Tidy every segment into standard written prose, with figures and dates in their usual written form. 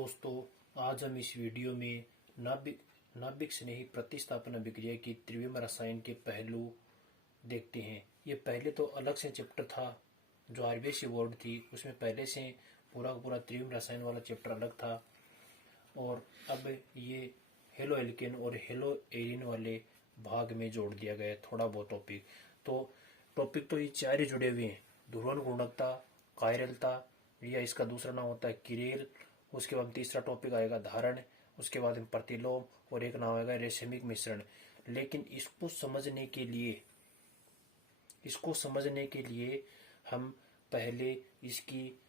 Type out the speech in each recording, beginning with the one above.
दोस्तों, आज हम इस वीडियो में नाभिक स्नेही प्रतिस्थापन अभिक्रिया की त्रिविम रसायन के पहलू देखते हैं। ये पहले तो अलग से चैप्टर था जो आरबीएसई बोर्ड थी, उसमें पहले से पूरा पूरा त्रिविम रसायन वाला चैप्टर अलग था। और अब ये हेलो एल्केन और हेलो एरिन वाले भाग में जोड़ दिया गया है थोड़ा बहुत टॉपिक। तो ये चार ही जुड़े हुए हैं। ध्रुवण गुणकता, कायरलता, या इसका दूसरा नाम होता है किरेल। उसके बाद तीसरा टॉपिक आएगा धारण, उसके बाद प्रतिलोम, और एक नाम आएगा रेशमिक मिश्रण। लेकिन इसको समझने के लिए हम पहले इसकी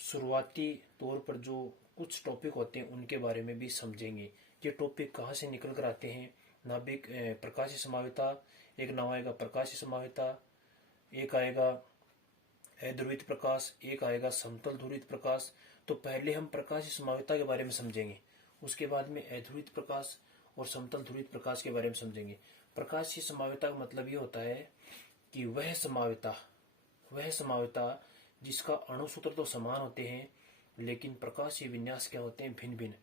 शुरुआती तौर पर जो कुछ टॉपिक होते हैं उनके बारे में भी समझेंगे। ये टॉपिक कहाँ से निकल कर आते हैं? नाभिक प्रकाशीय संभाव्यता, एक नाम आएगा प्रकाशीय संभाव्यता, एक आएगा अध्रुवित प्रकाश, एक आएगा समतल ध्रुवित प्रकाश। तो पहले हम प्रकाशीय संभाव्यता के बारे में समझेंगे, उसके बाद में अध्रुवित प्रकाश और समतल ध्रुवित प्रकाश के बारे में समझेंगे। प्रकाशीय संभाव्यता का मतलब ये होता है कि वह संभाव्यता जिसका अणुसूत्र तो समान होते हैं, लेकिन प्रकाशीय विन्यास क्या होते हैं? भिन्न भिन्न।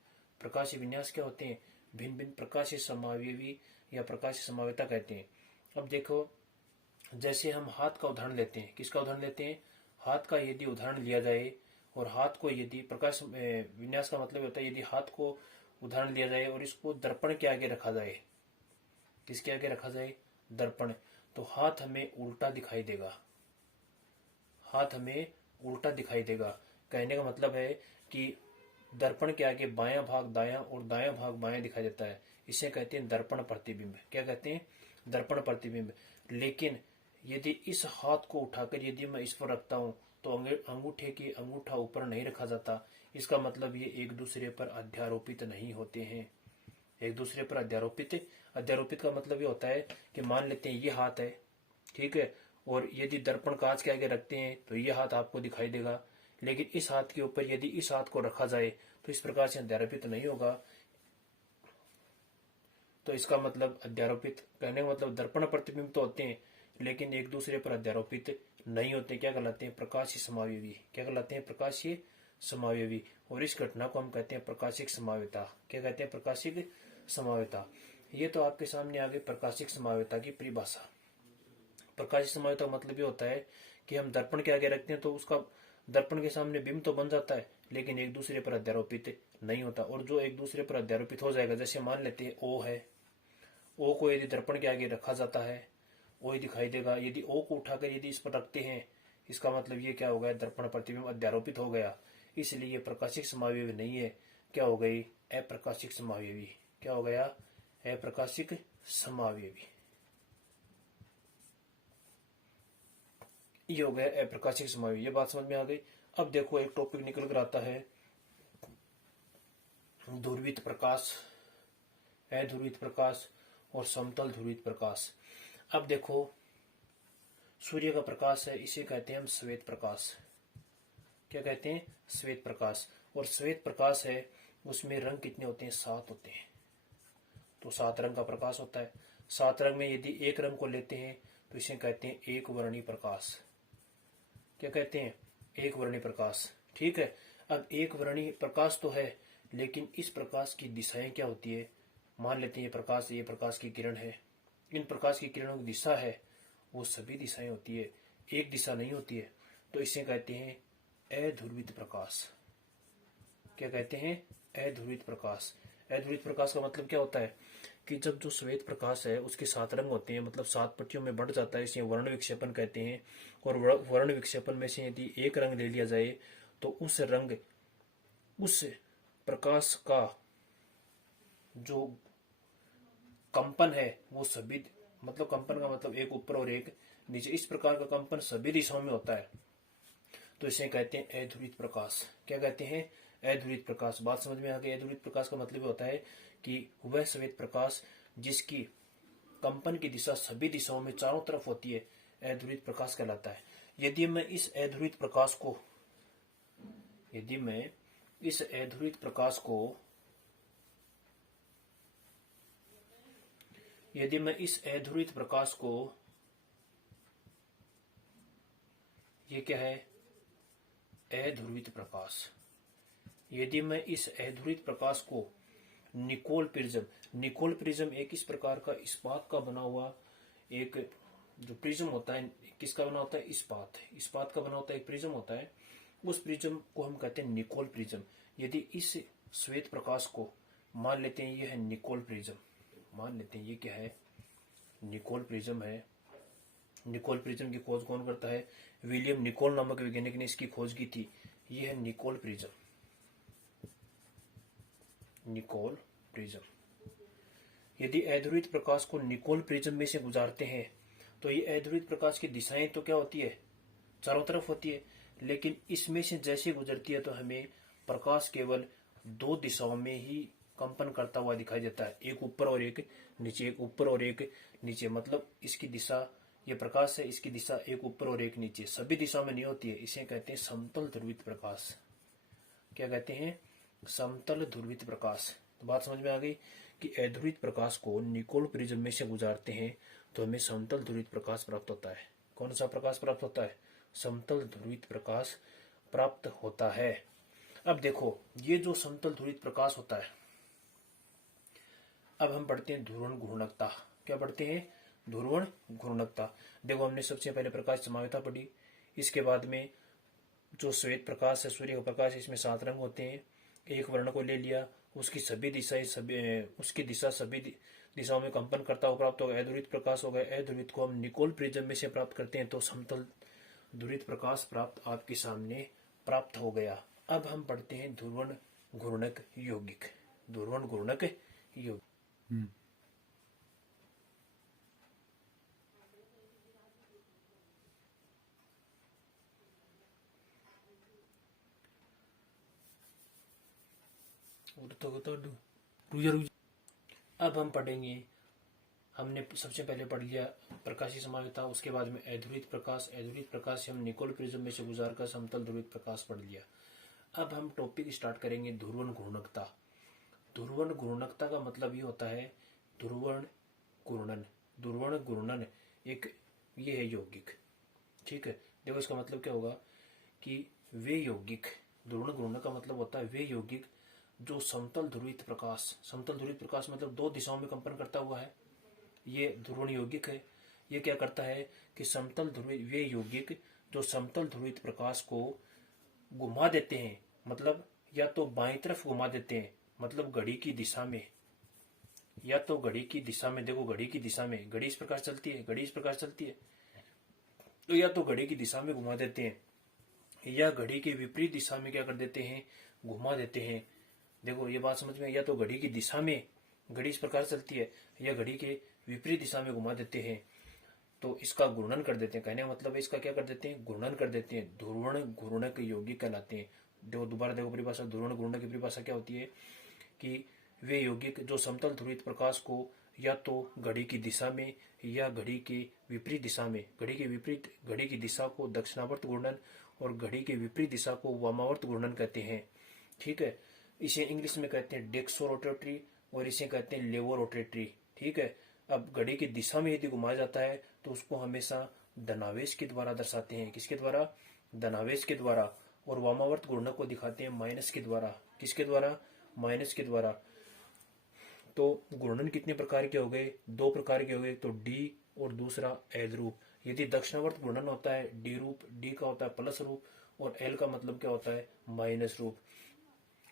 प्रकाशीय विन्यास क्या होते हैं? भिन्न भिन्न। प्रकाशीय संभाव्यवी या प्रकाशीय संभाव्यता कहते हैं। अब देखो, जैसे हम हाथ का उदाहरण लेते हैं। किसका उदाहरण लेते हैं? हाथ का यदि उदाहरण लिया जाए, और हाथ को यदि प्रकाश विन्यास का मतलब होता है यदि हाथ को उदाहरण लिया जाए और इसको दर्पण के आगे रखा जाए। किसके आगे रखा जाए? दर्पण। तो हाथ हमें उल्टा दिखाई देगा। कहने का मतलब है कि दर्पण के आगे बायां भाग दायां और दायां भाग बायां दिखाई देता है। इसे कहते हैं दर्पण प्रतिबिंब। क्या कहते हैं? दर्पण प्रतिबिंब। लेकिन यदि इस हाथ को उठाकर यदि मैं इस पर रखता हूं तो अंगूठा ऊपर नहीं रखा जाता। इसका मतलब ये एक दूसरे पर अध्यारोपित नहीं होते हैं। एक दूसरे पर अध्यारोपित का मतलब ये होता है कि मान लेते हैं ये हाथ है, ठीक है, और यदि दर्पण कांच के आगे रखते हैं तो ये हाथ आपको दिखाई देगा। लेकिन इस हाथ के ऊपर यदि इस हाथ को रखा जाए तो इस प्रकार से अध्यारोपित नहीं होगा। तो इसका मतलब अध्यारोपित कहने का मतलब दर्पण प्रतिबिंब तो होते हैं लेकिन एक दूसरे पर अध्यारोपित नहीं होते। क्या कहलाते हैं? प्रकाशीय समावयवी। क्या कहलाते हैं? प्रकाशीय समावयवी। और इस घटना को हम कहते हैं प्रकाशिक समाव्यता। क्या कहते हैं? प्रकाशिक समाव्यता। ये तो आपके सामने आ गई प्रकाशिक समाव्यता की परिभाषा। प्रकाशिक समाव्यता का मतलब ये होता है कि हम दर्पण के आगे रखते हैं तो उसका दर्पण के सामने बिंब तो बन जाता है लेकिन एक दूसरे पर अध्यारोपित नहीं होता। और जो एक दूसरे पर अध्यारोपित हो जाएगा, जैसे मान लेते हैं ओ है, ओ को यदि दर्पण के आगे रखा जाता है ओ ही दिखाई देगा। यदि ओ को उठाकर यदि इस पर रखते हैं, इसका मतलब ये क्या हो गया? दर्पण प्रतिबिंब अध्यारोपित हो गया। इसलिए ये प्रकाशिक समावयवी नहीं है। क्या हो गई? अप्रकाशिक समावयवी। क्या हो गया? अप्रकाशिक समावयवी। ये हो गया अप्रकाशिक समावयवी। ये बात समझ में आ गई। अब देखो, एक टॉपिक निकल कर आता है ध्रुवित प्रकाश, अध्रुवित प्रकाश और समतल ध्रुवित प्रकाश। अब देखो, सूर्य का प्रकाश है, इसे कहते हैं हम श्वेत प्रकाश। क्या कहते हैं? श्वेत प्रकाश। और श्वेत प्रकाश है, उसमें रंग कितने होते हैं? 7 होते हैं। तो 7 रंग का प्रकाश होता है। 7 रंग में यदि एक रंग को लेते हैं तो इसे कहते हैं एक वर्णी प्रकाश। क्या कहते हैं? एक वर्णी प्रकाश। ठीक है। अब एक वर्णी प्रकाश तो है, लेकिन इस प्रकाश की दिशाएं क्या होती है? मान लेते हैं ये प्रकाश की किरण है। इन प्रकाश की किरणों की दिशा है, वो सभी दिशाएं होती है, एक दिशा नहीं होती है। तो इसे कहते हैं अध्रुवित प्रकाश। क्या कहते हैं? अध्रुवित प्रकाश। अध्रुवित प्रकाश का मतलब क्या होता है कि जब जो श्वेत प्रकाश है उसके 7 रंग होते हैं, मतलब 7 पट्टियों में बढ़ जाता है, इसे वर्ण विक्षेपण कहते हैं। और वर्ण विक्षेपण में से यदि एक रंग ले लिया जाए तो उस प्रकाश का जो कंपन है वो सभी, मतलब कंपन का मतलब एक ऊपर और एक नीचे, इस प्रकार का कंपन सभी दिशाओं में होता है। तो इसे कहते हैं अध्रुवित प्रकाश। क्या कहते हैं? अध्रुवित प्रकाश। बात समझ में आ गई। अध्रुवित प्रकाश का मतलब होता है कि वह श्वेत प्रकाश जिसकी कंपन की दिशा सभी दिशाओं में चारों तरफ होती है, अध्रुवित प्रकाश कहलाता है। यदि मैं इस अध्रुवित प्रकाश को ये क्या है? अध्रुवित प्रकाश। यदि मैं इस अध्रुवित प्रकाश को निकोल प्रिज्म एक इस प्रकार का इस्पात का बना हुआ एक जो प्रिज्म होता है, किसका बना होता है? इस्पात का बना होता है एक प्रिज्म होता है, उस प्रिज्म को हम कहते हैं निकोल प्रिज्म। यदि इस श्वेत प्रकाश को मान लेते हैं ये है निकोल प्रिज्म, मान लेते हैं ये क्या है? निकोल प्रिज्म है। निकोल प्रिज्म की खोज कौन करता है? विलियम निकोल नामक वैज्ञानिक ने इसकी खोज की थी। ये है निकोल प्रिज्म, निकोल प्रिज्म। यदि अध्रुवित प्रकाश को निकोल प्रिज्म में से गुजारते हैं तो ये अध्रुवित प्रकाश की दिशाएं तो क्या होती है? चारों तरफ होती है, लेकिन इसमें से जैसे गुजरती है तो हमें प्रकाश केवल दो दिशाओं में ही कंपन करता हुआ दिखाई देता है, एक ऊपर और एक नीचे, एक ऊपर और एक नीचे। मतलब इसकी दिशा, ये प्रकाश है, इसकी दिशा एक ऊपर और एक नीचे, सभी दिशाओं में नहीं होती है। इसे कहते हैं समतल ध्रुवित प्रकाश। क्या कहते हैं? समतल ध्रुवित प्रकाश। तो बात समझ में आ गई कि अध्रुवित प्रकाश को निकोल प्रिज्म में से गुजारते हैं तो हमें समतल ध्रुवित प्रकाश प्राप्त होता है। कौन सा प्रकाश प्राप्त होता है? समतल ध्रुवित प्रकाश प्राप्त होता है। अब देखो, ये जो समतल ध्रुवित प्रकाश होता है, अब हम पढ़ते हैं ध्रुवण घूर्णकता। क्या पढ़ते हैं? ध्रुवण घूर्णकता। देखो, हमने सबसे पहले प्रकाश समाव्यता पढ़ी, इसके बाद में जो श्वेत प्रकाश है, सूर्य का प्रकाश, इसमें 7 रंग होते हैं। एक वर्ण को ले लिया, उसकी सभी दिशाएं उसकी दिशा सभी दिशाओं में कंपन करता हुआ प्राप्त होगा, अध्रुवित प्रकाश होगा। अध्रुवित को हम निकोल प्रिज्म में से प्राप्त करते हैं तो समतल ध्रुवित प्रकाश प्राप्त आपके सामने प्राप्त हो गया। अब हम पढ़ते हैं ध्रुवण घूर्णक यौगिक। ध्रुवण घूर्णक यौगिक। अब हम पढ़ेंगे, हमने सबसे पहले पढ़ लिया प्रकाशीय समाव्यता, उसके बाद में अध्रुवित प्रकाश। अध्रुवित प्रकाश से हम निकोल प्रिज्म में से गुजारकर समतल ध्रुवित प्रकाश पढ़ लिया। अब हम टॉपिक स्टार्ट करेंगे ध्रुवण घूर्णकता। ध्रुवण घूर्णकता का मतलब ये होता है ध्रुवण घूर्णन। ध्रुवण घूर्णन एक ये है यौगिक, ठीक है। देखो, इसका मतलब क्या होगा कि वे यौगिक, ध्रुवण घूर्णन का मतलब होता है वे यौगिक जो समतल ध्रुवित प्रकाश मतलब दो दिशाओं में कंपन करता हुआ है, ये ध्रुवण यौगिक है। ये क्या करता है कि समतल ध्रुवित, वे यौगिक जो समतल ध्रुवित प्रकाश को घुमा देते हैं, मतलब या तो बाईं तरफ घुमा देते हैं, मतलब घड़ी की दिशा में, या तो घड़ी की दिशा में, देखो घड़ी की दिशा में, घड़ी इस प्रकार चलती है, घड़ी इस प्रकार चलती है, तो या तो घड़ी की दिशा में घुमा देते हैं या घड़ी के विपरीत दिशा में क्या कर देते हैं? घुमा देते हैं। देखो, ये बात समझ में, या तो घड़ी की दिशा में, घड़ी इस प्रकार चलती है, या घड़ी के विपरीत दिशा में घुमा देते हैं, तो इसका घूर्णन कर देते हैं। कहने का मतलब है इसका क्या कर देते हैं? घूर्णन कर देते हैं। ध्रुवण घूर्णक यौगिक कहलाते हैं। देखो, दोबारा देखो परिभाषा, ध्रुवण घूर्णक की परिभाषा क्या होती है कि वे यौगिक जो समतल ध्रुवित प्रकाश को या तो घड़ी की दिशा में या घड़ी के विपरीत दिशा में, घड़ी की दिशा को दक्षिणावर्त घूर्णन और घड़ी के विपरीत दिशा को वामावर्त घूर्णन कहते हैं, ठीक है। इसे इंग्लिश में कहते हैं डेक्सो रोटेटरी और इसे कहते हैं लेवो रोटेटरी, ठीक है। अब घड़ी की दिशा में यदि घुमाया जाता है तो उसको हमेशा धनावेश के द्वारा दर्शाते हैं। किसके द्वारा? धनावेश के द्वारा। और वामावर्त घूर्णक को दिखाते हैं माइनस के द्वारा। किसके द्वारा? माइनस के द्वारा। तो घूर्णन कितने प्रकार के हो गए? 2 प्रकार के हो गए, तो डी और दूसरा एल रूप। यदि दक्षिणावर्त घूर्णन होता है डी रूप, डी का होता है प्लस रूप, और एल का मतलब क्या होता है? माइनस रूप।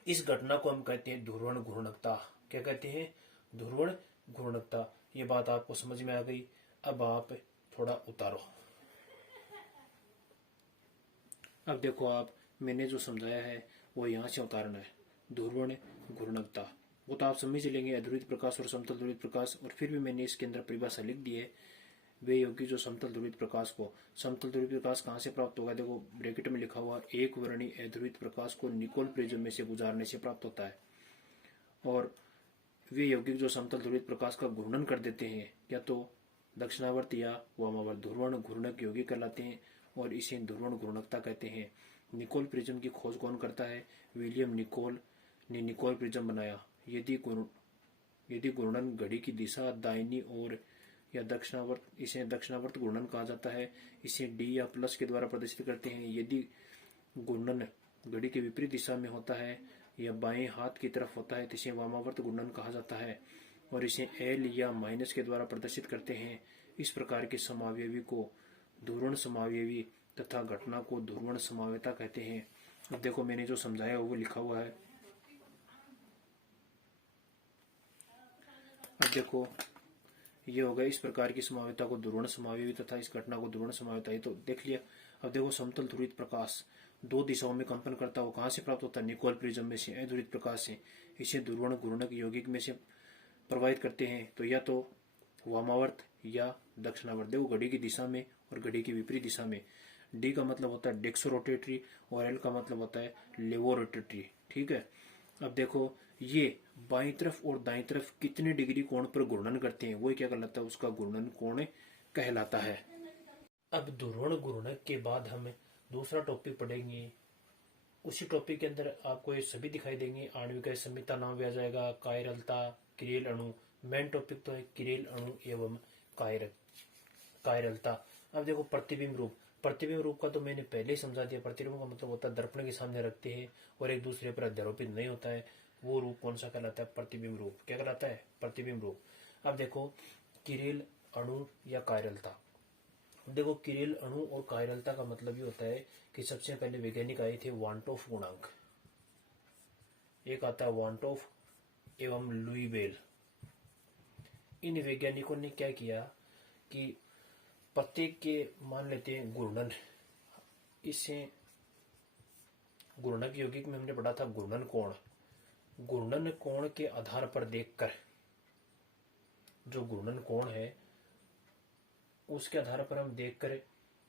इस घटना को हम कहते हैं ध्रुवण घूर्णकता। क्या कहते हैं? ध्रुवण घूर्णकता। ये बात आपको समझ में आ गई। अब आप थोड़ा उतारो। अब देखो, आप मैंने जो समझाया है वो यहाँ से उतारना है। ध्रुवण घूर्णकता वो तो आप समझ लेंगे, अध्रुवित प्रकाश और समतल ध्रुवित प्रकाश। और फिर भी मैंने इसके अंदर परिभाषा लिख दी है, वे यौगिक जो समतल ध्रुवित प्रकाश को, समतल ध्रुवित प्रकाश कहाँ से प्राप्त होगा? देखो ब्रैकेट में लिखा हुआ, एक वर्णी अध्रुवित प्रकाश को निकोल प्रिज्म में से गुजारने से प्राप्त होता है। और वे यौगिक जो समतल ध्रुवित प्रकाश का घूर्णन कर देते हैं, या तो दक्षिणावर्त या वामावर्त, ध्रुवण घूर्णक यौगिक कहलाते हैं और इसे ध्रुवण घूर्णकता कहते हैं। निकोल प्रिज्म की खोज कौन करता है? विलियम निकोल ने निकोल प्रिज्म बनाया। यदि घूर्णन घड़ी की दिशा दाहिनी ओर या दक्षिणावर्त, इसे दक्षिणावर्त घूर्णन कहा जाता है। इसे डी या प्लस के द्वारा प्रदर्शित करते हैं। यदि घूर्णन घड़ी के विपरीत दिशा में होता है या बाएं हाथ की तरफ होता है तो इसे वामावर्त घूर्णन कहा जाता है और इसे एल या माइनस के द्वारा प्रदर्शित करते हैं। इस प्रकार के समावयवी को ध्रुवण समावयवी तथा घटना को ध्रुवण समावयता कहते हैं। अब देखो मैंने जो समझाया वो लिखा हुआ है। अब देखो ये होगा इस प्रकार की समावयता को ध्रुवण समावयवी तथा इस घटना को ध्रुवण समावयता, ये तो देख लिया। अब देखो समतल ध्रुवित प्रकाश दो दिशाओं में कंपन करता हुआ कहाँ से प्राप्त होता है? निकोल प्रिज्म में से, अध्रुवित प्रकाश से। इसे ध्रुवण घूर्णक यौगिक में से प्रवाहित करते हैं तो या तो वामावर्त या दक्षिणावर्त। देखो घड़ी की दिशा में और घड़ी की विपरीत दिशा में। डी का मतलब होता है डेक्सो रोटेटरी और एल का मतलब होता है लेवो रोटेटरी। ठीक है। अब देखो ये बाईं तरफ और दाईं तरफ कितने डिग्री कोण पर घूर्णन करते हैं वो क्या कहलाता है? उसका घूर्णन कोण कहलाता है। अब ध्रुवण घूर्णक के बाद हम दूसरा टॉपिक पढ़ेंगे। उसी टॉपिक के अंदर आपको ये सभी दिखाई देंगे। आणविक संहिता नाम भी आ जाएगा, कायरलता, किरेल अणु। मेन टॉपिक तो है किरेल अणु एवं कायरलता। अब देखो प्रतिबिंब रूप। प्रतिबिंब रूप का तो मैंने पहले ही समझा दिया। प्रतिबिंब का मतलब होता है दर्पण के सामने रखते हैं और एक दूसरे पर अध्यारोपित नहीं होता है। वो रूप कौन सा कहलाता है? प्रतिबिंब रूप। क्या कहलाता है? प्रतिबिंब रूप। अब देखो किरेल अणु या कायरलता। देखो किरेल अणु और कायरलता का मतलब ये होता है कि सबसे पहले वैज्ञानिक आए थे वांटोफ गुणांक, एक आता है वांटोफ एवं लुई बेल। इन वैज्ञानिकों ने क्या किया कि प्रत्येक के मान लेते हैं घूर्णन, इसे घूर्णक यौगिक में हमने पढ़ा था घूर्णन कोण। घूर्णन कोण के आधार पर देखकर, जो घूर्णन कोण है उसके आधार पर हम देखकर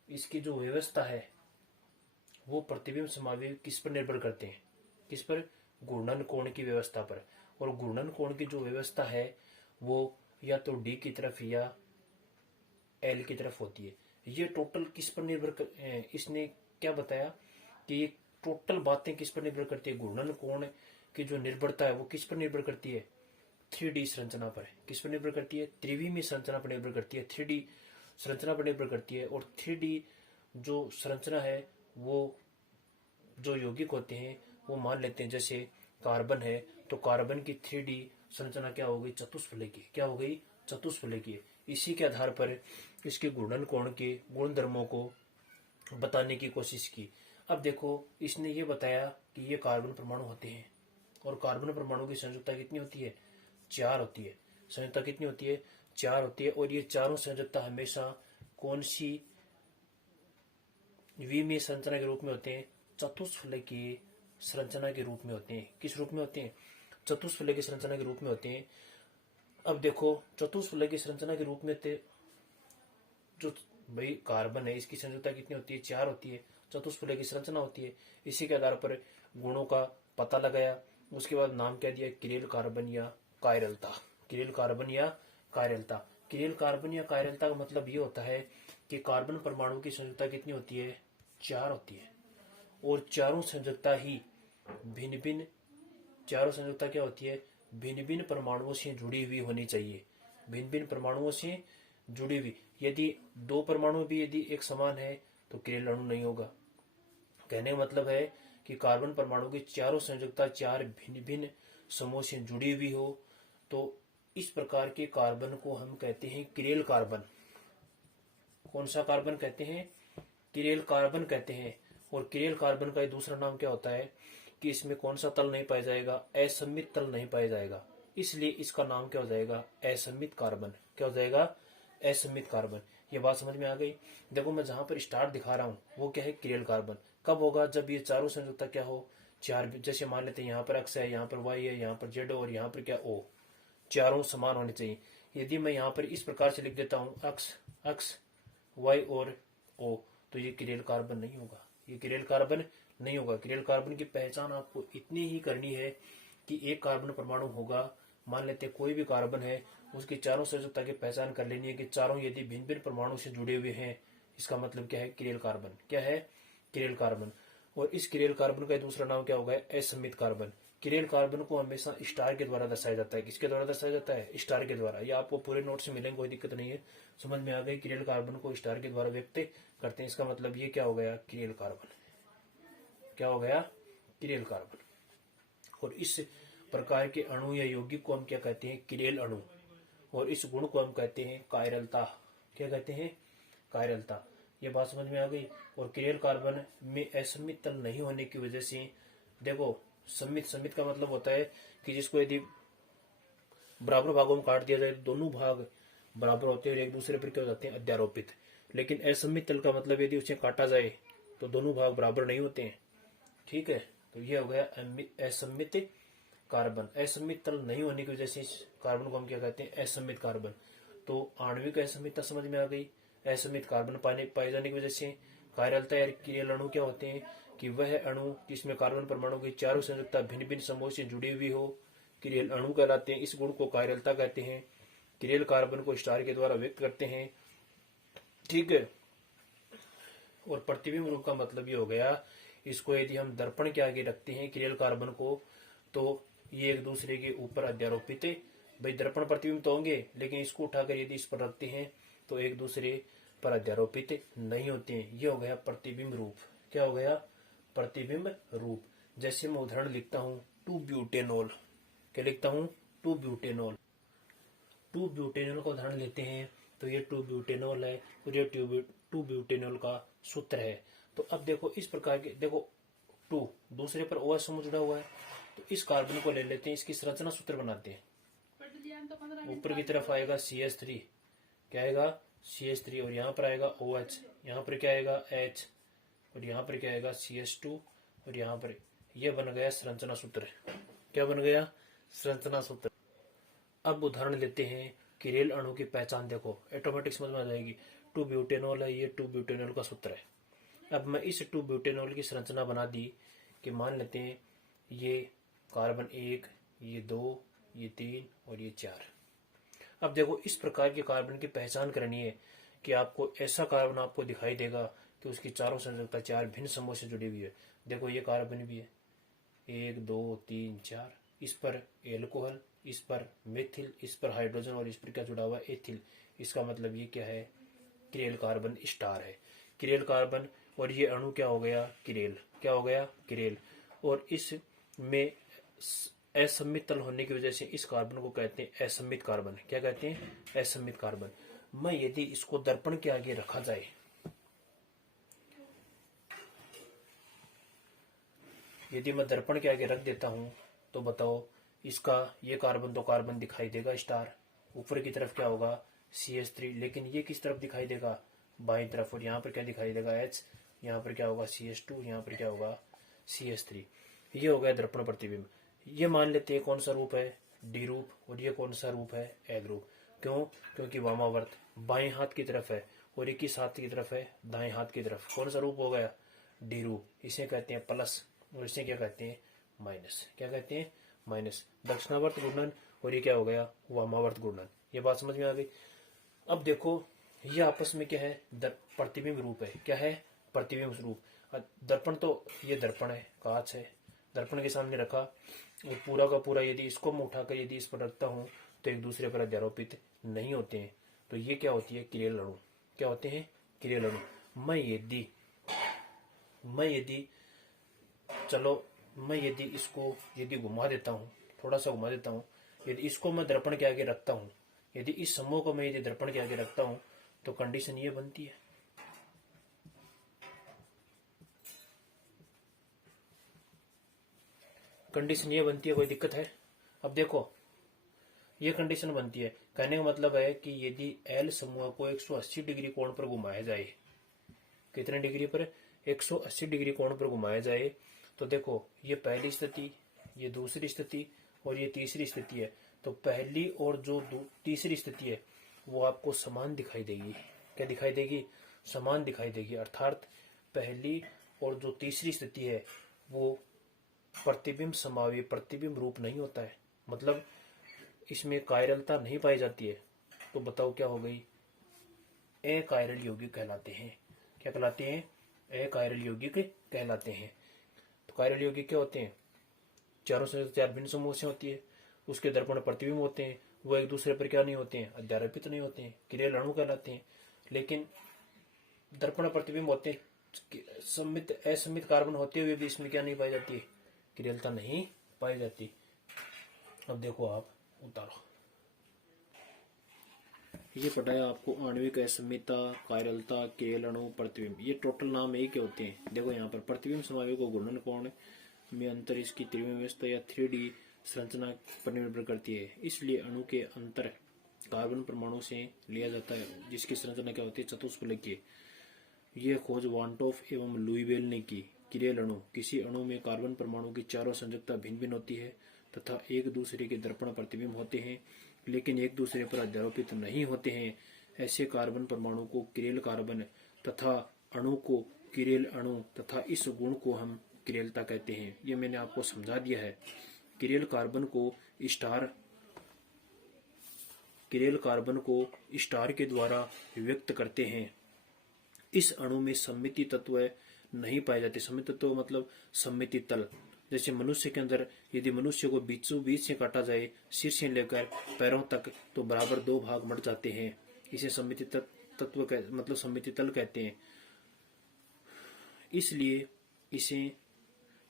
इसकी जो व्यवस्था है वो प्रतिबिंब समावयवी किस पर निर्भर करते हैं? किस पर? घूर्णन कोण की व्यवस्था पर। और घूर्णन कोण की जो व्यवस्था है वो या तो डी की तरफ या एल की तरफ होती है। ये टोटल किस पर निर्भर कर, इसने क्या बताया कि ये टोटल बातें किस पर निर्भर करती है? घूर्णन कोण की जो निर्भरता है वो किस पर निर्भर करती है? 3D संरचना पर। किस पर निर्भर करती है? त्रिविमीय संरचना पर निर्भर करती है। 3D संरचना पर निर्भर करती है। और 3D जो संरचना है वो जो यौगिक होते हैं वो मान लेते हैं जैसे कार्बन है तो कार्बन की 3D संरचना क्या हो गई? चतुष्फलकीय। क्या हो गई? चतुष्फलकीय। इसी के आधार पर इसके घूर्णन कोण के गुणधर्मों को बताने की कोशिश की। अब देखो इसने ये बताया कि ये कार्बन परमाणु होते हैं और कार्बन परमाणु की संयुक्ता कितनी होती है? 4 होती है। संयुक्ता कितनी होती है? 4 होती है। और ये चारों संयुक्ता हमेशा कौन सी विमीय संरचना के रूप में होते हैं? चतुष्फलकीय संरचना के रूप में होते हैं। किस रूप में होते हैं? चतुष्फलकीय संरचना के रूप में होते हैं। अब देखो चतुष्फलकीय संरचना के रूप में जो भाई कार्बन है इसकी संयुक्ता कितनी होती है? 4 होती है। चतुष्फलकीय संरचना होती है। इसी के आधार पर गुणों का पता लगाया। उसके बाद नाम क्या दिया? किरेल कार्बन या कायरलता। किरेल कार्बन या कायरलता। किरेल कार्बन या कायरलता का मतलब ये होता है कि कार्बन परमाणु की संयुक्ता कितनी होती है? 4 होती है। और चारों संयुक्ता ही भिन्न भिन्न, चारों संयुक्ता क्या होती है? भिन्न भिन्न परमाणुओं से जुड़ी हुई होनी चाहिए। भिन्न भिन्न परमाणुओं से जुड़ी हुई। यदि 2 परमाणु भी यदि एक समान है तो किरेल अणु नहीं होगा। कहने का मतलब है कि कार्बन परमाणु की चारों संयुक्ता 4 भिन्न भिन्न समूह से जुड़ी हुई हो तो इस प्रकार के कार्बन को हम कहते हैं किरेल कार्बन। कौन सा कार्बन कहते हैं? किरेल कार्बन कहते हैं। और किरेल कार्बन का दूसरा नाम क्या होता है कि इसमें कौन सा तल नहीं पाया जाएगा? असममित तल नहीं पाया जाएगा। इसलिए इसका नाम क्या हो जाएगा? असममित कार्बन। क्या हो जाएगा? असममित कार्बन। ये बात समझ में आ गई? देखो मैं जहां पर स्टार दिखा रहा हूं वो क्या है? Chiral carbon. कब होगा? जब ये चारों संयुक्ता क्या हो? 4। जैसे मान लेते हैं यहाँ पर एक्स है, यहाँ पर वाई है, यहाँ पर जेड और यहाँ पर क्या ओ। चारों समान होने चाहिए। यदि मैं यहाँ पर इस प्रकार से लिख देता हूँ एक्स वाई और ओ तो ये किरेल कार्बन नहीं होगा। ये किरेल कार्बन नहीं होगा। किरेल कार्बन की पहचान आपको इतनी ही करनी है कि एक कार्बन परमाणु होगा, मान लेते कोई भी कार्बन है, उसकी चारों संयुक्ता की पहचान कर लेनी है कि चारों यदि भिन्न भिन्न परमाणु से जुड़े हुए हैं, इसका मतलब क्या है? Chiral carbon. क्या है? Chiral carbon. और इस किरेल कार्बन का दूसरा नाम क्या होगा? असममित कार्बन। किरेल कार्बन को हमेशा स्टार के द्वारा दर्शाया जाता है। किसके द्वारा दर्शाया जाता है? स्टार के द्वारा। ये आपको पूरे नोट से मिलेंगे, कोई दिक्कत नहीं है। समझ में आ गई? किरेल कार्बन को स्टार के द्वारा व्यक्त करते हैं। इसका मतलब ये क्या हो गया? Chiral carbon. क्या हो गया? Chiral carbon. और इस प्रकार के अणु या यौगिक को हम क्या कहते हैं? किरेल अणु। और इस गुण को हम कहते हैं कायरलता। क्या कहते हैं? कायरलता। ये बात समझ में आ गई। और किरेल कार्बन में असमित तल नहीं होने की वजह से, देखो समित का मतलब होता है कि जिसको यदि बराबर भागों में काट दिया जाए तो दोनों भाग बराबर होते हैं और एक दूसरे पर क्या हो जाते हैं? अध्यारोपित। लेकिन असमित तल का मतलब यदि उसे काटा जाए तो दोनों भाग बराबर नहीं होते हैं। ठीक है, तो ये हो गया असमित कार्बन। असमित तल नहीं होने की वजह से इस कार्बन को हम क्या कहते हैं? असमित कार्बन। तो आणविक असमितता समझ में आ गई। असमित कार्बन पाए जाने की वजह से कायरलता या किरेल अणु क्या होते हैं कि वह अणु जिसमें कार्बन परमाणु की चारों संयुक्ता भिन्न भिन्न समूह से जुड़ी हुई हो, किरेल अणु कहलाते हैं। इस गुण को कायरलता कहते हैं। किरेल कार्बन को स्टार के द्वारा व्यक्त करते हैं। ठीक है। और प्रतिबिंब रूप का मतलब ये हो गया, इसको यदि हम दर्पण के आगे रखते हैं किरेल कार्बन को, तो ये एक दूसरे के ऊपर अध्यारोपित, भाई दर्पण प्रतिबिंब तो होंगे लेकिन इसको उठाकर यदि इस पर रखते हैं तो एक दूसरे पर अध्यारोपित नहीं होते हैं। ये हो गया प्रतिबिंब रूप। क्या हो गया? प्रतिबिंब रूप। जैसे मैं उदाहरण लिखता हूं 2-ब्यूटेनॉल। क्या लिखता हूं? 2-ब्यूटेनॉल। 2-ब्यूटेनॉल का उदाहरण लेते हैं तो ये 2-ब्यूटेनॉल है और ये 2-ब्यूटेनॉल का सूत्र है। तो अब देखो इस प्रकार के, देखो 2 दूसरे पर OH समूह जुड़ा हुआ है, तो इस कार्बन को ले लेते हैं, इसकी संरचना सूत्र बनाते हैं। ऊपर की तरफ आएगा CH3, क्या आएगा? CH3, और यहाँ पर आएगा OH, यहाँ पर क्या आएगा? H, और यहाँ पर क्या आएगा? CH2, और यहाँ पर यह बन गया संरचना सूत्र। क्या बन गया? संरचना सूत्र। अब उदाहरण लेते हैं किरेल अणु की पहचान। देखो ऑटोमेटिक समझ में आ जाएगी। 2-ब्यूटेनॉल है, ये 2-ब्यूटेनॉल का सूत्र है। अब मैं इस 2-ब्यूटेनॉल की संरचना बना दी कि मान लेते हैं ये कार्बन 1, ये 2, ये 3 और ये 4। अब देखो इस प्रकार के कार्बन की पहचान करनी है कि आपको ऐसा कार्बन आपको दिखाई देगा कि उसकी चारों संयोजकता 4 भिन्न समूह से जुड़ी हुई है। देखो ये कार्बन भी है, 1, 2, 3, 4। इस पर एल्कोहल, इस पर मेथिल, इस पर हाइड्रोजन और इस पर क्या जुड़ा हुआ है? एथिल। इसका मतलब ये क्या है? किरेल कार्बन स्टार है। किरेल कार्बन, और ये अणु क्या हो गया? किरेल। क्या हो गया? किरेल। और इसमें असमित तल होने की वजह से इस कार्बन को कहते हैं असमित कार्बन। क्या कहते हैं? असमित कार्बन। मैं यदि इसको दर्पण के आगे रखा जाए, यदि मैं दर्पण के आगे रख देता हूं तो बताओ इसका ये कार्बन तो कार्बन दिखाई देगा स्टार, ऊपर की तरफ क्या होगा? CH3। लेकिन ये किस तरफ दिखाई देगा? बाईं तरफ। और यहाँ पर क्या दिखाई देगा? H। यहाँ पर क्या होगा? CH2, यहाँ पर क्या होगा? CH3। ये हो गया दर्पण प्रतिबिंब। ये मान लेते हैं कौन सा रूप है? D रूप। और ये कौन सा रूप है? Ag रूप। क्यों? क्योंकि वामावर्त बाएं हाथ की तरफ है और एक किस हाथ की तरफ है? दाएं हाथ की तरफ। कौन सा रूप हो गया? D रूप। इसे कहते हैं प्लस और इसे क्या कहते हैं? माइनस। क्या कहते हैं? माइनस। दक्षिणावर्त घूर्णन, और ये क्या हो गया? वामावर्त घूर्णन। ये बात समझ में आ गई। अब देखो ये आपस में क्या है? प्रतिबिंब रूप है। क्या है? प्रतिबिंब रूप। दर्पण तो ये दर्पण है, कांच है, दर्पण के सामने रखा और पूरा का पूरा यदि इसको मैं उठाकर यदि इस पर रखता हूं तो एक दूसरे पर अध्यारोपित नहीं होते हैं। तो ये क्या होती है? किरेल अणु। क्या होते हैं? किरेल अणु। मैं यदि इसको यदि घुमा देता हूं, थोड़ा सा घुमा देता हूं, यदि इसको मैं दर्पण के आगे रखता हूं, यदि इस समूह को मैं यदि दर्पण के आगे रखता हूं तो कंडीशन ये बनती है, कंडीशन ये बनती है। कोई दिक्कत है? अब देखो ये कंडीशन बनती है, कहने का मतलब है कि यदि L समूह को 180 डिग्री कोण पर घुमाया जाए, कितने डिग्री पर? 180 डिग्री कोण पर घुमाया जाए, तो देखो ये पहली स्थिति, ये दूसरी स्थिति और ये तीसरी स्थिति है। तो पहली और जो तीसरी स्थिति है वो आपको समान दिखाई देगी। क्या दिखाई देगी? समान दिखाई देगी। अर्थात पहली और जो तीसरी स्थिति है वो प्रतिबिंब समावि प्रतिबिंब रूप नहीं होता है, मतलब इसमें कायरलता नहीं पाई जाती है। तो बताओ क्या हो गई? अकायरल यौगिक कहलाते हैं। क्या कहलाते हैं? अकायरल यौगिक कहलाते हैं। तो कायरल यौगिक क्या होते हैं? चारों से 4 भिन्न समूह से होती है, उसके दर्पण प्रतिबिंब होते हैं, वो एक दूसरे पर क्या नहीं होते हैं? अध्यारोपित नहीं होते हैं, किरेल अणु कहलाते हैं। लेकिन दर्पण प्रतिबिंब होते हैं, असमित कार्बन होते हुए भी इसमें क्या नहीं पाई जाती है? किरेलता नहीं पाई जाती। अब देखो आप उतारो, ये पढ़ाया आपको आणविक असमितता, कायरलता, केल अणु, प्रतिबिंब। ये टोटल नाम एक ही होते हैं। देखो यहाँ पर प्रतिबिंब समवायों को घूर्णन कोण में अंतर इसकी त्रिविम व्यवस्था या 3D संरचना पर निर्भर करती है। इसलिए अणु के अंतर कार्बन परमाणु से लिया जाता है, जिसकी संरचना क्या होती है, चतुष्फलकीय। ये खोज वांटोफ एवं लुईवेल ने की। किरेल अणु, किसी अणु में कार्बन परमाणु की चारों संयोजकता भिन्न भिन्न होती है तथा एक दूसरे के दर्पण प्रतिबिंब होते हैं, लेकिन एक दूसरे पर अध्यारोपित नहीं होते हैं। ऐसे कार्बन परमाणु को किरेल कार्बन तथा अणु को किरेल अणु तथा इस गुण को हम किरेलता कहते हैं। ये मैंने आपको समझा दिया है। किरेल कार्बन को स्टार के द्वारा व्यक्त करते हैं। इस अणु में सममिति तत्व नहीं पाए जाते। सममिति तत्व मतलब सममिति तल। जैसे मनुष्य के अंदर यदि मनुष्य को बीचों बीच से काटा जाए, सिर से लेकर पैरों तक, तो बराबर 2 भाग बढ़ जाते हैं। इसे सममिति तत्व मतलब सममिति तल कहते हैं। इसलिए इसे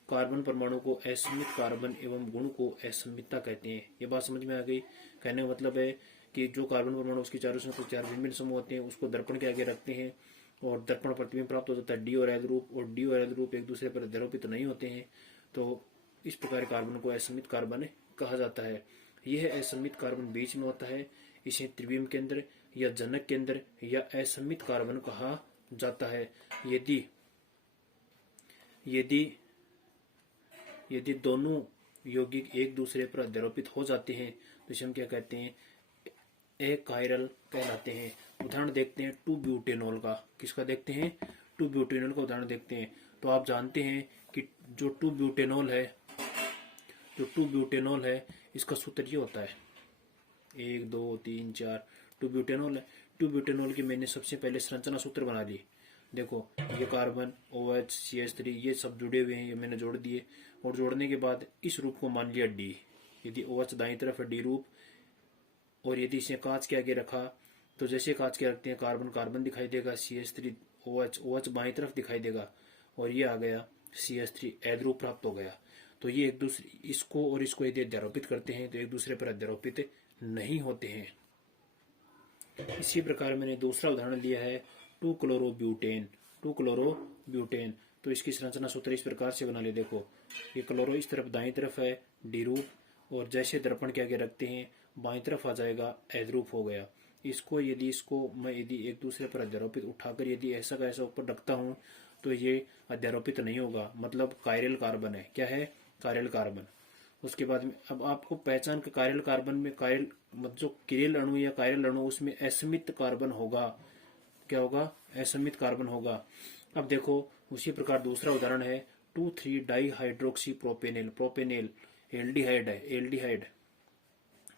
कार्बन परमाणु को असमित कार्बन एवं गुण को असमितता कहते हैं। ये बात समझ में आ गई। कहने का मतलब है कि जो कार्बन परमाणु उसकी चारों संख्या 4 भिन्न समूह होते हैं, उसको दर्पण के आगे रखते हैं और दर्पण प्रतिबिंब प्राप्त हो जाता है डी और एल रूप, और डी और एल रूप एक दूसरे पर अध्यारोपित नहीं होते हैं। तो इस प्रकार कार्बन को असमित कार्बन कहा जाता है। यह असमित कार्बन बीच में होता है। इसे त्रिविम केंद्र या जनक केंद्र या असमित कार्बन कहा जाता है। यदि दोनों यौगिक एक दूसरे पर अध्यारोपित हो जाते हैं तो इसे हम क्या कहते हैं, एकायरल कहलाते हैं। उदाहरण देखते हैं 2-ब्यूटेनॉल का। किसका देखते हैं, 2-ब्यूटेनॉल का उदाहरण देखते हैं। तो आप जानते हैं कि जो 2-ब्यूटेनॉल है इसका सूत्र ये होता है 1 2 3 4। 2-ब्यूटेनॉल है। 2-ब्यूटेनॉल की मैंने सबसे पहले संरचना सूत्र बना ली। देखो ये कार्बन OH CH3 ये सब जुड़े हुए हैं, ये मैंने जोड़ दिए। और जोड़ने के बाद इस रूप को मान लिया डी। यदि OH दाईं तरफ है डी रूप, और यदि इसे कांच के आगे रखा तो जैसे कांच के रखते हैं कार्बन कार्बन दिखाई देगा, CH3 OH बाईं तरफ दिखाई देगा, और ये आ गया CH3 एद्रूप प्राप्त हो गया। तो ये एक दूसरे इसको और इसको यदि अध्यारोपित करते हैं तो एक दूसरे पर अध्यारोपित नहीं होते हैं। इसी प्रकार मैंने दूसरा उदाहरण लिया है 2-क्लोरोब्यूटेन। तो इसकी संरचना सूत्र इस प्रकार से बना ले। देखो ये क्लोरो इस तरफ दाईं तरफ है डी रूप, और जैसे दर्पण के आगे रखते हैं बाईं तरफ आ जाएगा एद्रूप हो गया। इसको मैं एक दूसरे पर अध्यारोपित उठाकर यदि ऐसा का ऐसा ऊपर रखता हूं तो ये अध्यारोपित नहीं होगा, मतलब कायरल कार्बन है। क्या है, कायरल कार्बन। उसके बाद में अब आपको पहचान के कायरल कार्बन में जो किरेल अणु या कायरल अणु उसमें असमित कार्बन होगा। क्या होगा, असमित कार्बन होगा। अब देखो उसी प्रकार दूसरा उदाहरण है 2,3-डाईहाइड्रोक्सी प्रोपेनेल। प्रोपेनेल एल्डिहाइड है, एल्डिहाइड।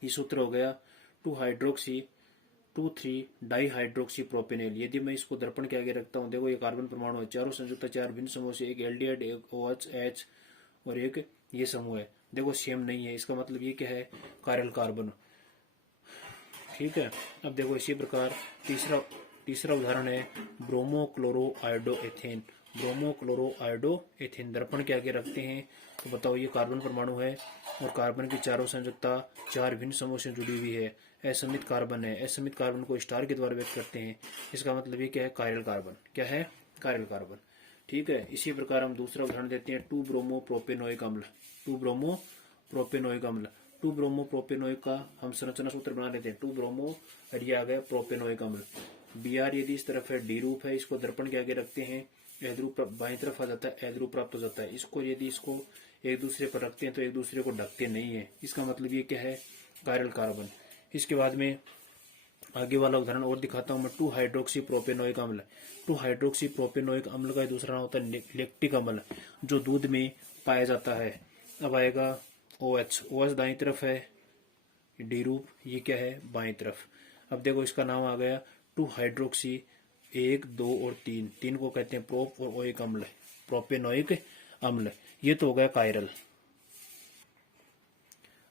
ये सूत्र हो गया 2,3-डाईहाइड्रोक्सी प्रोपेनेल। यदि मैं इसको दर्पण के आगे रखता हूँ, देखो ये कार्बन परमाणु है, चारों संयुक्त 4 भिन्न समूह से, एक एल्डिहाइड, एक OH H और एक ये समूह है। देखो सेम नहीं है, इसका मतलब ये क्या है, कायरल कार्बन। ठीक है। अब देखो इसी प्रकार तीसरा उदाहरण है ब्रोमोक्लोरोआयोडोएथेन। ब्रोमोक्लोरोआयोडोएथेन दर्पण के आगे रखते हैं तो बताओ ये कार्बन परमाणु है और कार्बन की चारों संयोजकता 4 भिन्न समूह से जुड़ी हुई है, असमित कार्बन है। असमित कार्बन को स्टार के द्वारा व्यक्त करते हैं। इसका मतलब ये क्या है, कायरल कार्बन। क्या है, कायरल कार्बन। ठीक है। इसी प्रकार हम दूसरा उदाहरण देते हैं 2-ब्रोमोप्रोपेनोइक अम्ल। 2-ब्रोमोप्रोपेनोइक अम्ल। 2-ब्रोमोप्रोपेनोइक का हम संरचना सूत्र बना लेते हैं 2-ब्रोमो, और ये आ गया प्रोपेनोइक अम्ल। Br यदि इस तरफ है डी रूप है, इसको दर्पण के आगे रखते हैं, एद्रूप बाईं तरफ आ जाता है, एद्रूप प्राप्त हो जाता है। इसको एक दूसरे पर रखते हैं तो एक दूसरे को ढकते नहीं है। इसका मतलब ये क्या है, कायरल कार्बन। इसके बाद में आगे वाला उदाहरण और दिखाता हूं मैं 2-हाइड्रोक्सी प्रोपेनोइक अम्ल। 2-हाइड्रोक्सी प्रोपेनोइक अम्ल का दूसरा नाम होता है लैक्टिक अम्ल, जो दूध में पाया जाता है। अब आएगा OH दाईं तरफ है डी रूप, ये क्या है, बाईं तरफ। अब देखो इसका नाम आ गया 2-हाइड्रोक्सी 1 2 और 3 को कहते हैं प्रोप और ओइक अम्ल, प्रोपेनोइक अम्ल। ये तो हो गया कायरल।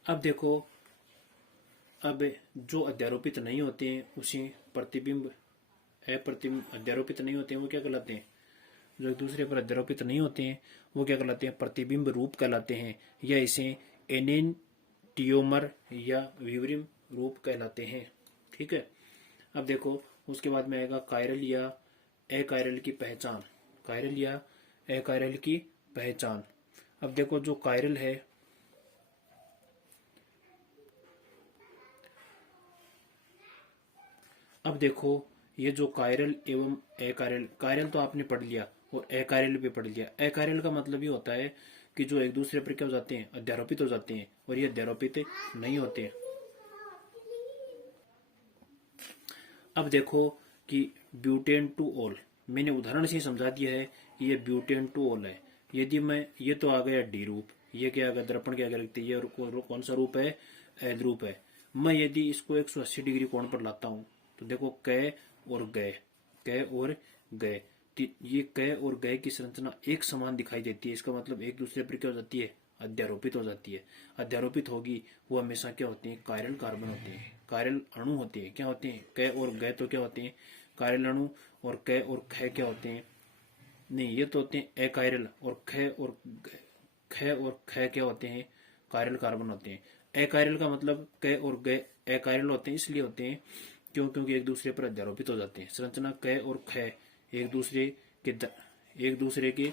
अब देखो अब जो अध्यारोपित नहीं होते हैं उसी अध्यारोपित नहीं होते हैं वो क्या कहलाते हैं, जो एक दूसरे पर अध्यारोपित नहीं होते हैं वो क्या कहलाते हैं, प्रतिबिंब रूप कहलाते हैं, या इसे एनेंटियोमर या विवरिम रूप कहलाते हैं। ठीक है। अब देखो उसके बाद में आएगा कायरल या अकायरल की पहचान। कायरल या अकायरल की पहचान। अब देखो जो कायरल है, अब देखो ये जो कायरल एवं अकायरल, कायरल तो आपने पढ़ लिया और अकायरल भी पढ़ लिया। अकायरल का मतलब ये होता है कि जो एक दूसरे पर क्या हो जाते हैं, अध्यारोपित हो जाते हैं, और ये अध्यारोपित नहीं होते। अब देखो कि ब्यूटेन टू ऑल, मैंने उदाहरण से समझा दिया है कि ये ब्यूटेन टू ऑल है। यदि मैं, ये तो आ गया डी रूप, ये क्या आ गया दर्पण के आगे रखते हैं, ये कौन सा रूप है, ऐद रूप है। मैं यदि इसको 180 डिग्री कोण पर लाता हूं तो देखो क और गय, क और गय, ये क और गय की संरचना एक समान दिखाई देती है। इसका मतलब एक दूसरे पर क्या हो जाती है, अध्यारोपित हो जाती है। अध्यारोपित होगी वो हमेशा क्या होते हैं, कायरल कार्बन होते हैं, कायरल अणु होते हैं। क्या होते हैं, क और गय तो क्या होते हैं, कायरल अणु, और क और ख क्या होते हैं, नहीं ये तो होते हैं अकायरल, और ख और ख क्या होते हैं, कायरल कार्बन होते हैं। अकायरल का मतलब क और गय अकायरल होते हैं, इसलिए होते हैं क्योंकि एक दूसरे पर अध्यारोपित हो जाते हैं। संरचना क और ख एक दूसरे के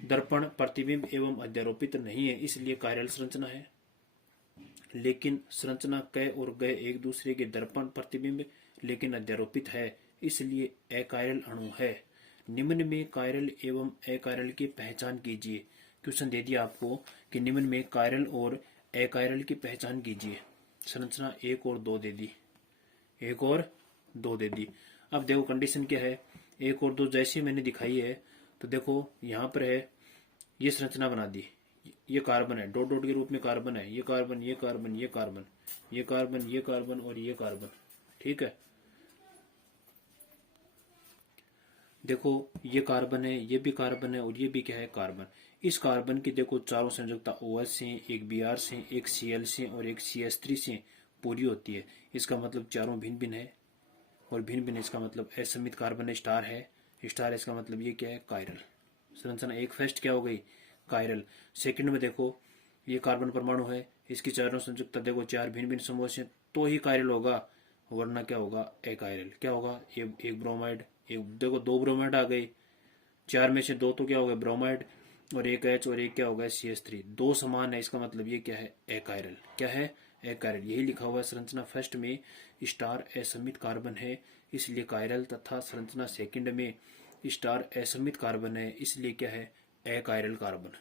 दर्पण, प्रतिबिंब एवं अध्यारोपित नहीं है, इसलिए कायरल संरचना है। लेकिन संरचना क और गय एक दूसरे के दर्पण, प्रतिबिंब लेकिन अध्यारोपित है, इसलिए अकायरल अणु है। निम्न में कायरल एवं अकायरल की पहचान कीजिए। क्वेश्चन दे दिया आपको कि निम्न में कायरल और अकायरल की पहचान कीजिए। संरचना 1 और 2 दे दी, 1 और 2 दे दी। अब देखो कंडीशन क्या है, 1 और 2 जैसे मैंने दिखाई है, तो देखो यहाँ पर है, ये संरचना बना दी, ये कार्बन है, डॉट डॉट के रूप में कार्बन है, ये कार्बन, ये कार्बन, ये कार्बन, ये कार्बन, ये कार्बन और ये कार्बन। ठीक है। देखो ये कार्बन है, ये भी कार्बन है, और ये भी क्या है, कार्बन। इस कार्बन की देखो चारों संयोजकता OH से, एक Br से, एक Cl से और एक CH3 से पूरी होती है। इसका मतलब चारों भिन्न भिन्न है, और भिन्न भिन्न इसका मतलब असमित कार्बन है, स्टार है, स्टार इसका मतलब ये क्या है, कायरल। संरचना 1 फर्स्ट क्या हो गई, कायरल। सेकंड में देखो ये कार्बन परमाणु है, इसकी चारों संयुक्तता देखो 4 भिन्न भिन्न समूह से, तो ही कायरल होगा, वरना क्या होगा, अकायरल। क्या होगा, ये एक ब्रोमाइड, एक देखो 2 ब्रोमाइड आ गए, 4 में से 2 तो क्या हो गए, ब्रोमाइड, और एक H और एक क्या होगा, CH3, 2 समान है, इसका मतलब ये क्या है, अकायरल। क्या है, अकायरल। यही लिखा हुआ है संरचना फर्स्ट में स्टार असमित कार्बन है, इसलिए कायरल, तथा संरचना सेकंड में स्टार असमित कार्बन है, इसलिए क्या है, अकायरल कार्बन।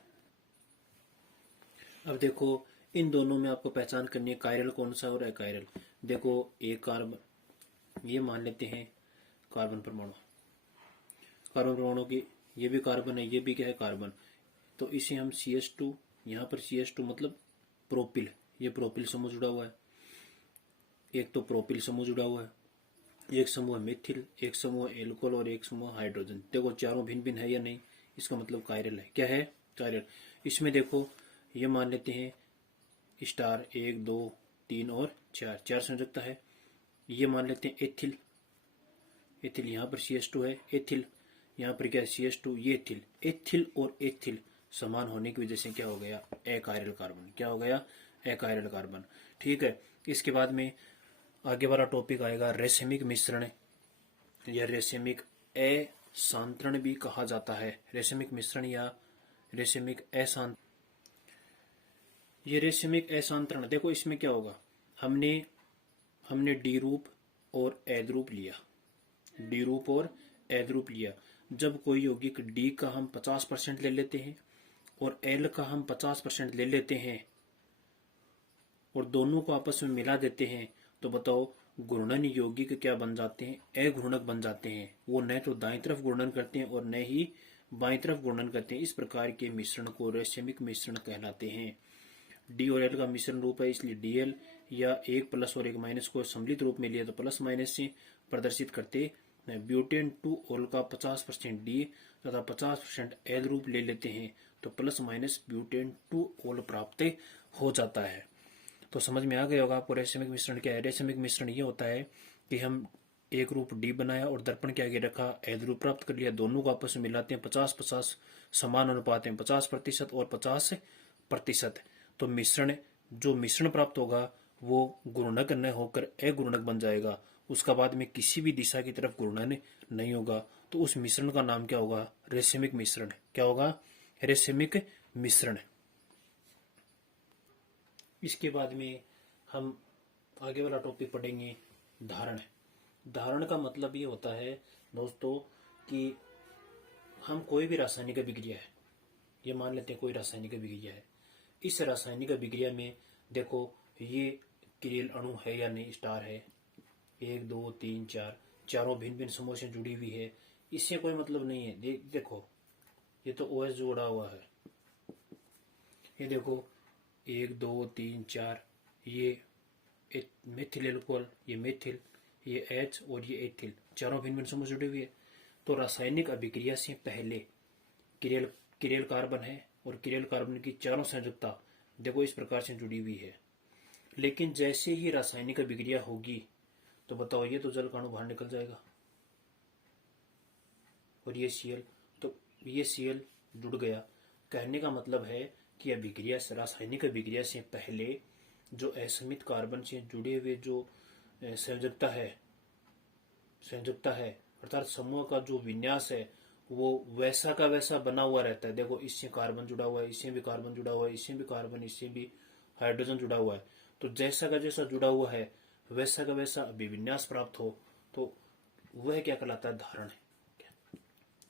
अब देखो इन दोनों में आपको पहचान करनी है कायरल कौन सा और अकायरल। देखो एक कार्बन, ये मान लेते हैं कार्बन परमाणु, कार्बन परमाणु की, ये भी कार्बन है, ये भी क्या है, कार्बन, तो इसे हम CH2, यहाँ पर CH2 मतलब प्रोपिल, ये प्रोपिल समूह जुड़ा हुआ है, एक तो प्रोपिल समूह जुड़ा हुआ है, एक समूह मिथिल, एक समूह एल्कोहल और एक समूह हाइड्रोजन। देखो चारों भिन्न भिन्न है या नहीं, इसका मतलब कायरल है। क्या है, कायरल। इसमें देखो ये मान लेते हैं स्टार 1 2 3 और 4, 4 संयोजकता है। ये मान लेते हैं एथिल, एथिल यहाँ पर CH2 है, एथिल यहाँ पर क्या है, CH2, ये एथिल, एथिल और एथिल समान होने की वजह से क्या हो गया, अकायरल कार्बन। क्या हो गया, अकायरल कार्बन। ठीक है। इसके बाद में आगे वाला टॉपिक आएगा रेशमिक मिश्रण, या रेशमिक असांतरण भी कहा जाता है। रेशमिक मिश्रण या रेशमिक असांतरण। ये रेशमिक असांतरण, देखो इसमें क्या होगा, हमने डी रूप और ऐद रूप लिया, डी रूप और ऐद रूप लिया। जब कोई यौगिक डी का हम 50% ले लेते हैं और एल का हम 50% ले लेते हैं और दोनों को आपस में मिला देते हैं, तो बताओ घूर्णन यौगिक क्या बन जाते हैं, अघूर्णक बन जाते हैं। वो न तो दाईं तरफ घूर्णन करते हैं और न ही बाईं तरफ घूर्णन करते हैं। इस प्रकार के मिश्रण को रेशमिक मिश्रण कहलाते हैं। डी और एल का मिश्रण रूप है, इसलिए डीएल या 1 प्लस और 1 माइनस को सम्मिलित रूप में लिया तो प्लस माइनस से प्रदर्शित करते हैं। ब्यूटेन टू ऑल का 50% डी तथा 50% एल रूप ले लेते हैं तो plus minus butane two all प्राप्त हो जाता है। तो समझ में आ गया होगा आपको रेशमिक मिश्रण क्या है। रेशमिक मिश्रण ये होता है कि हम एक रूप डी बनाया और दर्पण के आगे रखा, एल रूप प्राप्त कर लिया, दोनों को आपस में मिलाते हैं, 50-50 समान अनुपात है, 50% और 50%। तो मिश्रण, जो मिश्रण प्राप्त होगा वो गुणनक न होकर अगुणनक बन जाएगा, उसका बाद में किसी भी दिशा की तरफ घूर्णन नहीं होगा, तो उस मिश्रण का नाम क्या होगा? रेशिमिक मिश्रण। क्या होगा? रेशिमिक मिश्रण। इसके बाद में हम आगे वाला टॉपिक पढ़ेंगे धारण। धारण का मतलब ये होता है दोस्तों कि हम कोई भी रासायनिक अभिक्रिया है, ये मान लेते हैं कोई रासायनिक अभिक्रिया है, इस रासायनिक अभिक्रिया में देखो ये किरेल अणु है या नहीं, स्टार है, 1 2 3 4, चारों भिन्न भिन्न समूह से जुड़ी हुई है, इससे कोई मतलब नहीं है। देखो ये तो OH जोड़ा हुआ है, ये देखो 1 2 3 4, ये मेथिल एल्कोहल, ये मेथिल, ये H और ये एथिल, चारों भिन्न भिन्न समूह से जुड़ी हुई है। तो रासायनिक अभिक्रिया से पहले किरेल किरेल कार्बन है और किरेल कार्बन की चारों संयोजकता देखो इस प्रकार से जुड़ी हुई है। लेकिन जैसे ही रासायनिक अभिक्रिया होगी तो बताओ ये तो जल का अणु बाहर निकल जाएगा और ये Cl, तो ये Cl जुड़ गया। कहने का मतलब है कि अभिक्रिया, रासायनिक अभिक्रिया से पहले जो असमित कार्बन से जुड़े हुए जो संयोजकता है अर्थात समूह का जो विन्यास है वो वैसा का वैसा बना हुआ रहता है। देखो इससे कार्बन जुड़ा हुआ है, इससे भी कार्बन जुड़ा हुआ है, इससे भी कार्बन, इससे भी हाइड्रोजन जुड़ा हुआ है, तो जैसा का जैसा जुड़ा हुआ है वैसा का वैसा अभिविन्यास प्राप्त हो, तो वह क्या कहलाता है? धारण।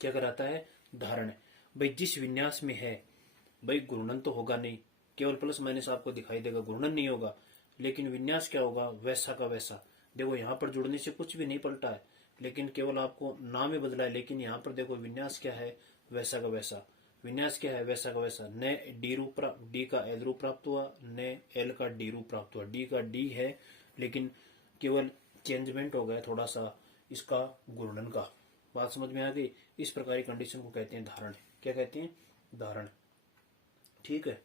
क्या कहलाता है? धारण। भाई जिस विन्यास में है भाई घूर्णन तो होगा नहीं, केवल प्लस माइनस आपको दिखाई देगा, घूर्णन नहीं होगा, लेकिन विन्यास क्या होगा? वैसा का वैसा। देखो यहाँ पर जुड़ने से कुछ भी नहीं पलटा है, लेकिन केवल आपको नाम ही बदला है, लेकिन यहाँ पर देखो विन्यास क्या है? वैसा का वैसा। विन्यास क्या है? वैसा का वैसा। न डी रूप, डी का एल रूप प्राप्त हुआ, न एल का डी रूप प्राप्त हुआ। डी का डी है लेकिन केवल चेंजमेंट हो गया थोड़ा सा इसका घूर्णन का। बात समझ में आ गई? इस प्रकार की कंडीशन को कहते हैं धारण। क्या कहते हैं? धारण। ठीक है।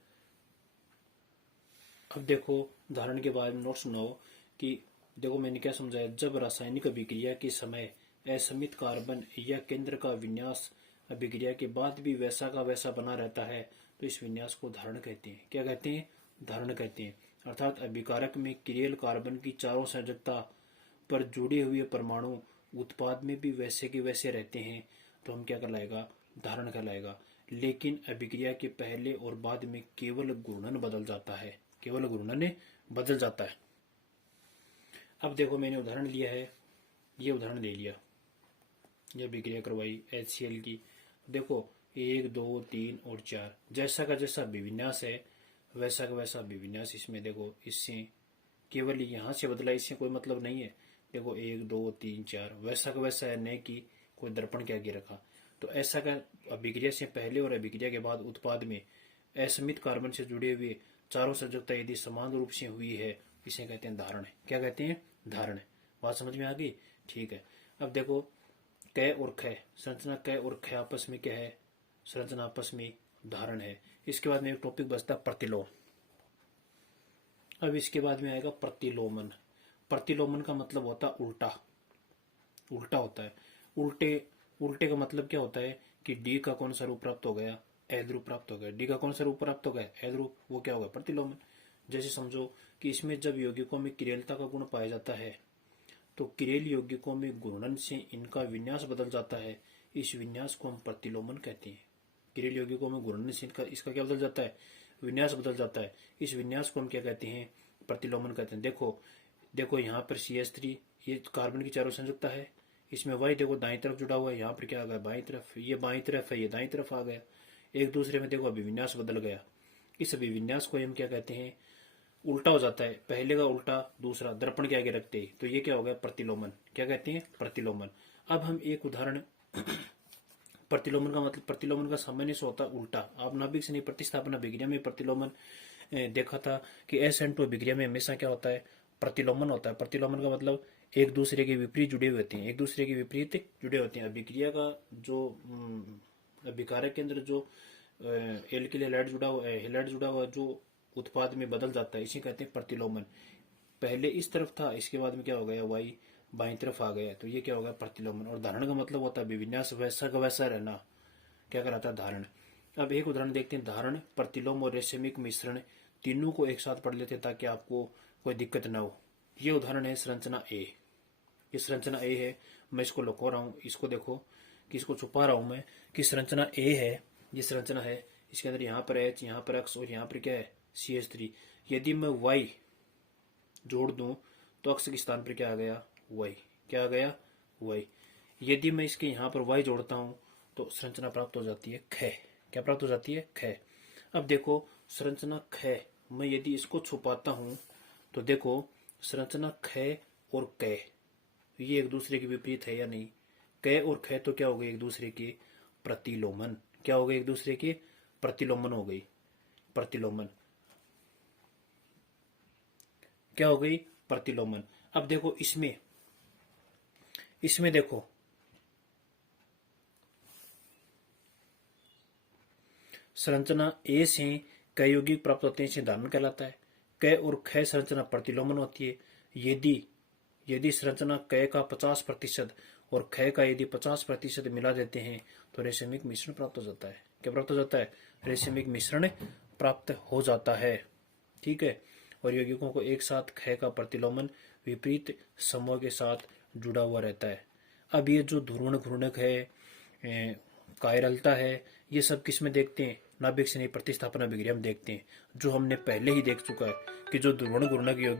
अब देखो धारण के बारे में नोट सुनाओ कि देखो मैंने क्या समझाया। जब रासायनिक अभिक्रिया के समय असमित कार्बन या केंद्र का विन्यास अभिक्रिया के बाद भी वैसा का वैसा बना रहता है तो इस विन्यास को धारण कहते हैं। क्या कहते हैं? धारण कहते हैं। अर्थात अभिकारक में किरेल कार्बन की चारों संयोजकता पर जुड़े हुए परमाणु उत्पाद में भी वैसे के वैसे रहते हैं तो हम क्या कहलाएगा? धारण कहलाएगा। लेकिन अभिक्रिया के पहले और बाद में केवल घूर्णन बदल जाता है, केवल घूर्णन बदल जाता है। अब देखो मैंने उदाहरण लिया है, ये उदाहरण ले लिया, ये अभिक्रिया करवाई HCl की। देखो 1 2 3 और 4, जैसा का जैसा अभिविन्यास है वैसा का वैसा अभिविन्यास इसमें। देखो इससे केवल यहाँ से बदला, इससे कोई मतलब नहीं है। देखो 1 2 3 4 वैसा का वैसा है, न कि कोई दर्पण के आगे रखा। तो ऐसा का अभिक्रिया से पहले और अभिक्रिया के बाद उत्पाद में असमित कार्बन से जुड़े हुए चारों संयोजकता यदि समान रूप से हुई है इसे कहते हैं धारण। क्या कहते हैं? धारण। बात समझ में आ गई? ठीक है। अब देखो क और ख, संरचना क और ख आपस में क्या है? संरचना आपस में धारण है। इसके बाद में एक टॉपिक बचता है प्रतिलोम। अब इसके बाद में आएगा प्रतिलोमन। प्रतिलोमन का मतलब होता है उल्टा, उल्टा होता है। उल्टे का मतलब क्या होता है कि डी का कौन सा रूप प्राप्त हो गया? एल रूप प्राप्त हो गया। डी का कौन सा रूप प्राप्त हो गया? एल रूप। वो क्या होगा? प्रतिलोमन। जैसे समझो कि इसमें जब यौगिकों में किरेलता का गुण पाया जाता है तो किरेल यौगिकों में घूर्णन से इनका विन्यास बदल जाता है, इस विन्यास को हम प्रतिलोमन कहते हैं। किरेल यौगिकों में घूर्णन से इसका क्या बदल जाता है? विन्यास बदल जाता है। इस विन्यास को हम क्या कहते हैं? प्रतिलोमन कहते हैं। देखो यहाँ पर CH3 ये कार्बन की चारों संयोजकता है, इसमें वाई देखो दाईं तरफ जुड़ा हुआ है, यहाँ पर क्या आ गया? बाईं तरफ। ये बाईं तरफ है, ये दाईं तरफ आ गया, एक दूसरे में देखो अभिविन्यास बदल गया। इस अभिविन्यास को हम क्या कहते हैं? उल्टा हो जाता है, पहले का उल्टा दूसरा दर्पण के आगे रखते ही, तो ये क्या हो गया? प्रतिलोमन। क्या कहते हैं? प्रतिलोमन। अब हम एक उदाहरण प्रतिलोमन का मतलब, प्रतिलोमन का सामान्य से होता है उल्टा। आप नाभिक से नहीं, प्रतिस्थापन अभिक्रिया में प्रतिलोमन देखा था कि SN2 अभिक्रिया में हमेशा क्या होता है? प्रतिलोमन होता है। प्रतिलोमन का मतलब एक दूसरे के विपरीत जुड़े हुए होते हैं, एक दूसरे के विपरीत जुड़े होते हैं। अभिक्रिया का जो अभिकारक के अंदर जो एल के लिए हैलाइड जुड़ा हुआ जो उत्पाद में बदल जाता है इसे कहते हैं प्रतिलोमन। पहले इस तरफ था, इसके बाद में क्या हो गया? वाई बाईं तरफ आ गया, तो ये क्या होगा? प्रतिलोमन। और धारण का मतलब होता है विन्यास वैसा का वैसा रहना। क्या कहलाता है? धारण। अब एक उदाहरण देखते हैं, धारण, प्रतिलोम और रेशमिक मिश्रण तीनों को एक साथ पढ़ लेते हैं ताकि आपको कोई दिक्कत ना हो। ये उदाहरण है संरचना ए। ये संरचना ए है, मैं इसको लुका रहा हूँ, इसको देखो कि इसको छुपा रहा हूं मैं कि संरचना ए है। ये संरचना है, इसके अंदर यहाँ पर एच, यहाँ पर एक्स और यहाँ पर क्या है CH3। यदि मैं वाई जोड़ दूं तो अक्स के स्थान पर क्या आ गया वाई, क्या आ गया वाई। यदि मैं इसके यहाँ पर वाई जोड़ता हूं तो संरचना प्राप्त हो जाती है ख। क्या प्राप्त हो जाती है ख। अब देखो संरचना ख, मैं यदि इसको छुपाता हूं तो देखो संरचना ख और क ये एक दूसरे के विपरीत है या नहीं। क और ख तो क्या हो गए एक दूसरे के प्रतिलोमन। क्या हो गए एक दूसरे के प्रतिलोमन हो गई, प्रतिलोमन। क्या हो गई प्रतिलोमन। अब देखो इसमें देखो संरचना ए से क यौगिक प्राप्त होते हैं, इसे धारण कहलाता है। क और ख संरचना प्रतिलोमन होती है। यदि संरचना क का 50% और ख का यदि 50% मिला देते हैं तो रेशमिक मिश्रण प्राप्त हो जाता है। क्या प्राप्त हो जाता है रेशमिक मिश्रण प्राप्त हो जाता है। ठीक है, और यौगिकों को एक साथ ख का प्रतिलोमन विपरीत समूह के साथ जुड़ा हुआ रहता है। अब ये जो ध्रुवण घूर्णक है, कायरलता है, ये सब किस में देखते हैं नाभिक से नहीं प्रतिस्थापन अभिक्रिया में देखते हैं, जो हमने पहले ही देख चुका है कि जो ध्रुवण घूर्णक यौगिक